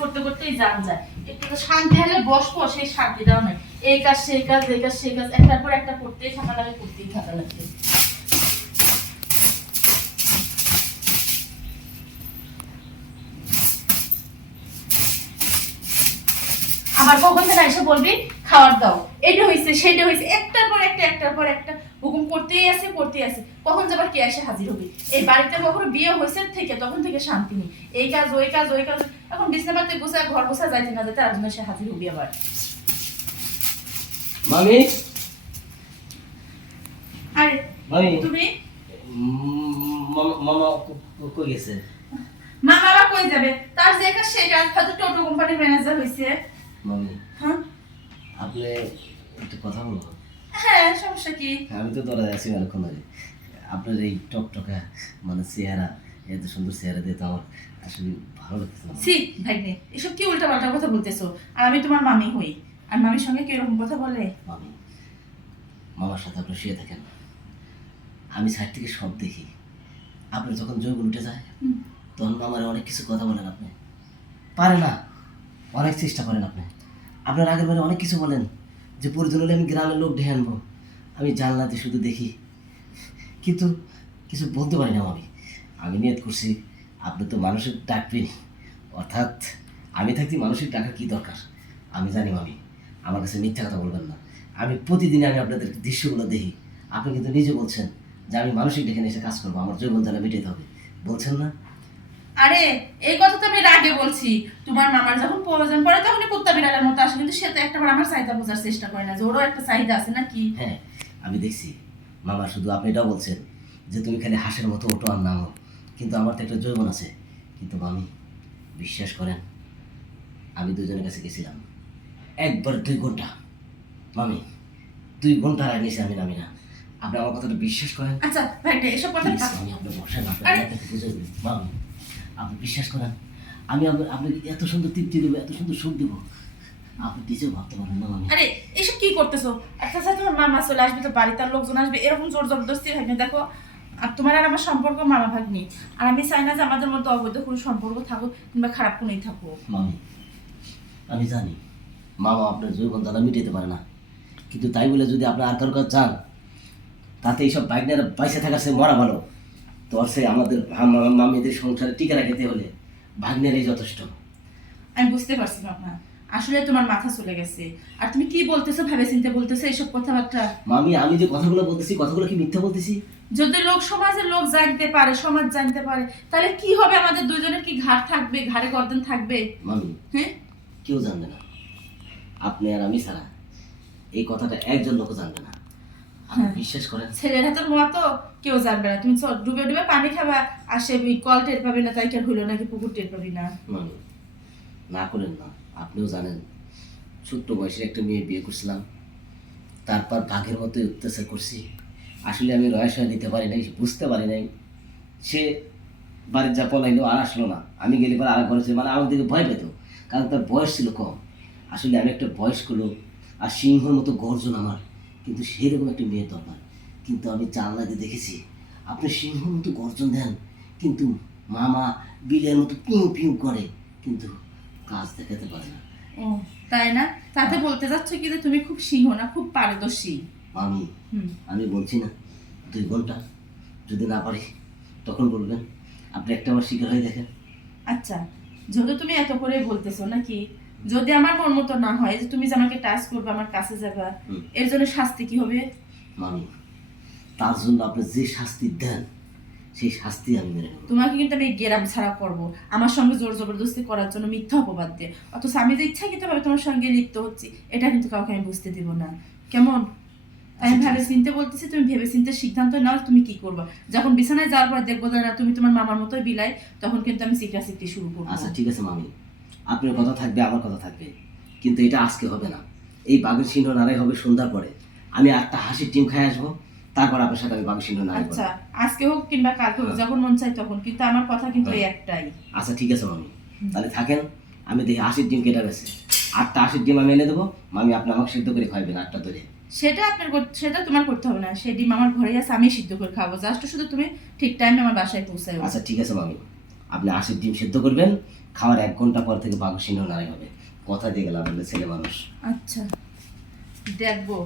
করতে করতেই জান যায়। একটু তো শান্তি হলে বসবো, সেই শান্তিটাও নাই। এই কাজ সেই কাজ, এই কাজ সেই কাজ, একটার পর একটা করতেই থাকা লাগে, করতেই থাকা লাগে। আবার কখন থেকে এসে বলবি খাবার দাও, এটা হয়েছে সেটা হয়েছে, একটার পর একটা একটার পর একটা হুকুম করতেই আছে করতেই আছে। কখন যাবার কে এসে হাজির হবে? এই বাড়িতে কখনো বিয়ে হয়েছে থেকে তখন থেকে শান্তি নেই, এই কাজ ওই কাজ ওই কাজ। এখন বিছনাপাতে গোছা ঘর গোছা যাইতে না যাইতে আরেকজন এসে হাজির হবি আবার। মামি আরে মামি তুমি মামা কই গেছে? মা বাবা কই যাবে? তার যে কাজ সেই কাজ, হয়তো টোটো কোম্পানির ম্যানেজার হয়েছে। মামি হ্যাঁ আপনি একটু কথা বলবো? হ্যাঁ, সমস্যা কি? আমি তো দৌড়ে আছি অনেকক্ষণ ধরে। আপনার এই টকটকা মানে চেহারা, এত সুন্দর চেহারা দিয়ে তো আমার আসলে ভালো লাগতেছে না। সি ভাগ্নে, এসব কি উল্টা পাল্টা কথা বলতেছো? আর আমি তোমার মামি হই, আর মামির সঙ্গে কি এরকম কথা বলে? মামি, মামার সাথে আপনি শুয়ে থাকেন, আমি সাইড থেকে সব দেখি। আপনি যখন জয়গুল উঠে যায় তখন মামার অনেক কিছু কথা বলেন, আপনি পারে না, অনেক চেষ্টা করেন আপনি। আপনার আগের বারে অনেক কিছু বলেন যে পরিজন হলে আমি গ্রামের লোক ঢেকে আনবো, আমি জানলাতে শুধু দেখি, কিন্তু কিছু বলতে পারি না। আমি নিয়ত করছি আপনি তো মানুষের ডাকবেন, অর্থাৎ আমি থাকতে মানুষের ডাকার কী দরকার। আমি জানি মামি, আমার কাছে মিথ্যা কথা বলবেন না। আমি প্রতিদিন আমি আপনাদের দৃশ্যগুলো দেখি। আপনি কিন্তু নিজে বলছেন যে আমি মানসিক ডেকে এসে কাজ করবো, আমার জৈবন জ্বালা মিটাতে হবে, বলছেন না? আরে এই কথা তো আমি আগে বলছি, তোমার মামার যখন প্রয়োজন পড়ে তখনই কুত্তা বিড়ালের মতো আসে, কিন্তু সে তো একটাবার আমার চাহিদা বোঝার চেষ্টা করে না যে ওরও একটা চাহিদা আছে নাকি। হ্যাঁ, আমি দেখছি মামা, শুধু আপনি এটাও বলছেন যে তুমি খালি হাঁসের মতো ওটো আর নামো, কিন্তু আমার তো একটা যৌবন আছে। কিন্তু মামি বিশ্বাস করেন, আমি দুজনের কাছে গেছিলাম একবার 2 ঘন্টা, মামি 2 ঘন্টা আগে নিয়েছি আমি নামি না। আপনি আমার কথাটা বিশ্বাস করেন? আচ্ছা ভাইটা এসব কথা Please, মামি আপনি বসেন, আপনি আরে! আপনাকে বুঝে দিন মামি, আপনি বিশ্বাস করেন, আমি আপনাকে এত সুন্দর তৃপ্তি দেবো, এত সুন্দর সুখ দেবো, আপনি নিজেও ভাবতে পারেন না মামি। আরে এসব কি করতেছো? আচ্ছা আচ্ছা, তোমার মামা চলে আসবে, তো বাড়িতে আর লোকজন আসবে, এরকম জোর জবরদস্তি ভাগ্নে দেখো। আর তোমার আর আমার সম্পর্ক মামা ভাগ্নি, আর আমি চাই না যে আমাদের মধ্যে অবৈধ কোনো সম্পর্ক থাকুক কিংবা খারাপ কোনোই থাকুক। মামি আমি জানি মামা আপনার যৌবন জ্বালা মিটাতে পারে না, কিন্তু তাই বলে যদি আপনি আর কারো কাছে যান, তাতে এইসব বাইকনারা পয়সা থাকার সে মরা ভালো। তো সে আমাদের মামিদের সংসারে টিকে রাখতে হলে ভাগ্নেরই যথেষ্ট। আমি বুঝতে পারছি না, আসলে তোমার মাথা চলে গেছে। আর তুমি কি বলতেছো ভেবে চিন্তে বলতেছো এইসব কথাবার্তা? মামি আমি যে কথাগুলো বলতেছি, কথাগুলো কি মিথ্যা বলতেছি? যদি লোক সমাজের লোক জানতে পারে, সমাজ জানতে পারে, তাহলে কি হবে? আমাদের দুইজনের কি ঘাড় থাকবে, ঘাড়ে গর্দন থাকবে? মামি হ্যাঁ, কেউ জানবে না, আপনি আর আমি ছাড়া এই কথাটা একজন লোক জানবে না, আপনি হ্যাঁ। বিশ্বাস করেন। ছেলের হাতের মোয়া তো কেউ জানবে না। তুমি ডুবে ডুবে পানি খাবা, আর সে কল টের পাবি না, তাই কি আর হইলো নাকি পুকুর টের পাবি না? মামি না করেন না, আপনিও জানেন ছোট্ট বয়সের একটা মেয়ে বিয়ে করছিলাম, তারপর বাঘের মতোই অত্যাচার করছি। আসলে আমি রয়সয় নিতে পারি নাই, বুঝতে পারি নাই। সে বাড়ির যা পলাইলো আর আসলো না, আমি গেলে পরে আর ঘরে ছিল, মানে আমার দিকে ভয় পেত, কারণ তার বয়স ছিল কম। আসলে আমি একটা বয়স্ক লোক, আর সিংহর মতো গর্জন আমার, কিন্তু সেরকম একটা মেয়ের দরকার। কিন্তু আমি জানলা দিয়ে দেখেছি আপনি সিংহর মতো গর্জন দেন, কিন্তু মামা বিলের মতো পিউ পিউ করে, কিন্তু কাজ দেখাতে পারে না। ও তাই না? তাতে বলতে যাচ্ছ কি যে তুমি খুব সিংহ না, খুব পারদর্শী? আমি হুম। আমি বলছি না 2 ঘন্টা, যদি না পারি তখন বলবেন, আপনি একটা আমার শিকার হয়ে দেখেন। আচ্ছা, যেহেতু তুমি এত করে বলতেছো নাকি, যদি আমার মন মতো না হয় যে তুমি যে আমাকে টাচ করবে, আমার কাছে যাবা, হুম। এর জন্য শাস্তি কি হবে? মামি তার জন্য আপনি যে শাস্তি দেন সেই শাস্তি আমি মেনে নেব। তোমাকে কিন্তু আমি গেরাম ছাড়া করবো, আমার সঙ্গে জোর জবরদস্তি করার জন্য মিথ্যা অপবাদ দিয়ে। অথচ আমি যে ইচ্ছাকৃতভাবে তোমার সঙ্গে লিপ্ত হচ্ছি, এটা কিন্তু কাউকে আমি বুঝতে দিব না, কেমন? আমি আচ্ছা, ভাবে চিনতে বলতেছি, তুমি ভেবে চিন্তে সিদ্ধান্ত নাও তুমি কি করবা। যখন বিছানায় যাওয়ার পর দেখবো যে না তুমি তোমার মামার মতোই বিলাই, তখন কিন্তু আমি চিকরাচিকরি শুরু করবো। আচ্ছা ঠিক আছে মামি, আপনার কথা থাকবে, আমার কথা থাকবে, কিন্তু এটা আজকে হবে না। এই বাঘের সিংহ নাড়াই হবে সন্ধ্যার পরে। আমি 8টা হাসির ডিম খাই আসবো, তারপর আপনার সাথে আমি বাঘের সিংহ নাড়াই করবো। আচ্ছা, আজকে হোক কিংবা কাল হোক, হ্যাঁ। যখন মন চাই তখন, কিন্তু আমার কথা কিন্তু এই একটাই। আচ্ছা ঠিক আছে মামি, তাহলে থাকেন, আমি দেখি হাসির ডিম কেটে গেছে, 8টা হাসির ডিম আমি এনে দেবো, মামি আপনি আমাকে সিদ্ধ করে খাইবেন 8টা ধরে। সেটা তোমার করতে হবে না, সেই ডিম আমার ঘরে আছে, আমি সিদ্ধ করে খাবো। জাস্ট শুধু তুমি ঠিক টাইমে আমার বাসায় পৌঁছায়। আচ্ছা ঠিক আছে মামি, আপনি 80 ডিম সেদ্ধ করবেন, খাওয়ার 1 ঘন্টা পর থেকে বাঘ সিংহ নাড়াই হবে। কথা দিয়ে গেলাম, আপনাদের ছেলে মানুষ। আচ্ছা, দেখবো।